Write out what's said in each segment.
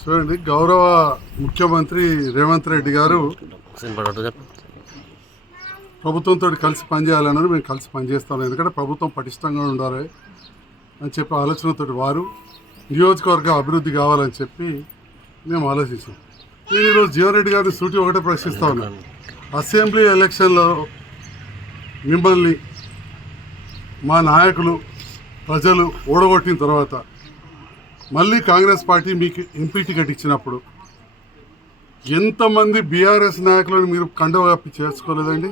చూడండి గౌరవ ముఖ్యమంత్రి రేవంత్ రెడ్డి గారు ప్రభుత్వంతో కలిసి పనిచేయాలన్నారు మేము కలిసి పనిచేస్తాం. ఎందుకంటే ప్రభుత్వం పటిష్టంగా ఉండాలి అని చెప్పి ఆలోచనతో వారు నియోజకవర్గ అభివృద్ధి కావాలని చెప్పి మేము ఆలోచించాం. నేను ఈరోజు జీవన్ రెడ్డి గారిని సూటి ఒకటే ప్రశ్నిస్తా ఉన్నాను అసెంబ్లీ ఎలక్షన్లో మిమ్మల్ని మా నాయకులు ప్రజలు ఓడగొట్టిన తర్వాత మళ్ళీ కాంగ్రెస్ పార్టీ మీకు ఎంపీ టికెట్ ఇచ్చినప్పుడు ఎంతమంది బీఆర్ఎస్ నాయకులను మీరు కండవకప్పి చేర్చుకోలేదండి?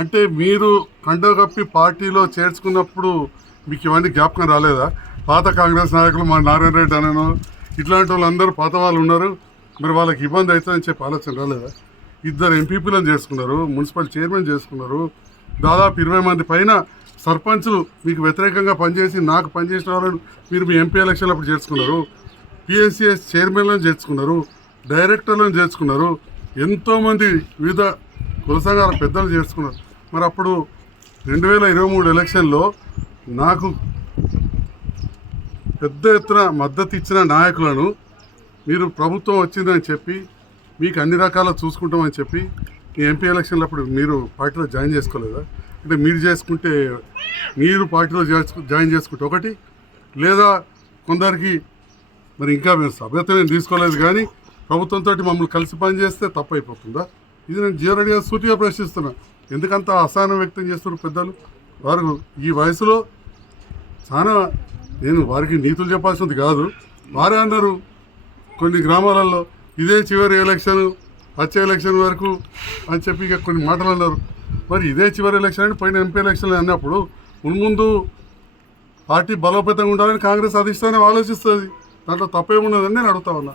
అంటే మీరు కండవకప్పి పార్టీలో చేర్చుకున్నప్పుడు మీకు ఇవన్నీ జ్ఞాపకం రాలేదా? పాత కాంగ్రెస్ నాయకులు మా నారాయణ రెడ్డి అనను ఇట్లాంటి వాళ్ళందరూ పాత వాళ్ళు ఉన్నారు. మరి వాళ్ళకి ఇబ్బంది అవుతుందని చెప్పి ఆలోచన రాలేదా? ఇద్దరు ఎంపీపీలను చేసుకున్నారు మున్సిపల్ చైర్మన్ చేసుకున్నారు. దాదాపు ఇరవై మంది పైన సర్పంచ్లు మీకు వ్యతిరేకంగా పనిచేసి నాకు పనిచేసిన వాళ్ళని మీరు మీ ఎంపీ ఎలక్షన్లు అప్పుడు చేర్చుకున్నారు పిఎస్సిఎస్ చైర్మన్లను చేర్చుకున్నారు డైరెక్టర్లను చేర్చుకున్నారు ఎంతోమంది వివిధ కుల సంఘాల పెద్దలు చేర్చుకున్నారు మరి అప్పుడు రెండు వేల ఇరవై మూడు ఎలక్షన్లో నాకు పెద్ద ఎత్తున మద్దతు ఇచ్చిన నాయకులను మీరు ప్రభుత్వం వచ్చిందని చెప్పి మీకు అన్ని రకాల చూసుకుంటామని చెప్పి మీ ఎంపీ ఎలక్షన్లు అప్పుడు మీరు పార్టీలో జాయిన్ చేసుకోలేదా? అంటే మీరు చేసుకుంటే మీరు పార్టీలో జాయిన్ చేసుకుంటే ఒకటి లేదా కొందరికి మరి ఇంకా మేము సభ్యత్వం తీసుకోలేదు కానీ ప్రభుత్వంతో మమ్మల్ని కలిసి పనిచేస్తే తప్పు ఇది నేను జీవరెడ్డి గారు సూటిగా ప్రశ్నిస్తున్నా. ఎందుకంత అసహనం వ్యక్తం చేస్తున్నారు పెద్దలు? వారు ఈ వయసులో చాలా నేను వారికి నీతులు చెప్పాల్సింది కాదు. వారే అన్నారు కొన్ని గ్రామాలలో ఇదే చివరి ఎలక్షన్ వచ్చే ఎలక్షన్ వరకు అని చెప్పి ఇక కొన్ని మాటలు అన్నారు. మరి ఇదే చివరి ఎలక్షన్ అంటే పైన ఎంపీ ఎలక్షన్ అన్నప్పుడు మున్ముందు పార్టీ బలోపేతంగా ఉండాలని కాంగ్రెస్ అధిష్టానం ఆలోచిస్తుంది. దాంట్లో తప్పేమున్నదని నేను అడుగుతా ఉన్నా.